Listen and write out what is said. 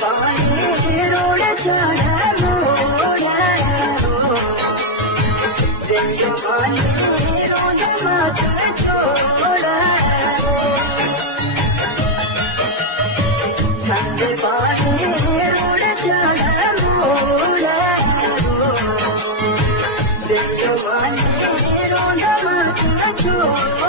पानी रोड चढ़ा मोड़ा जवानी रोड मत छोड़ा ठंडे पानी रोड चढ़ा मोड़ा जवानी रोड मत छोड़ा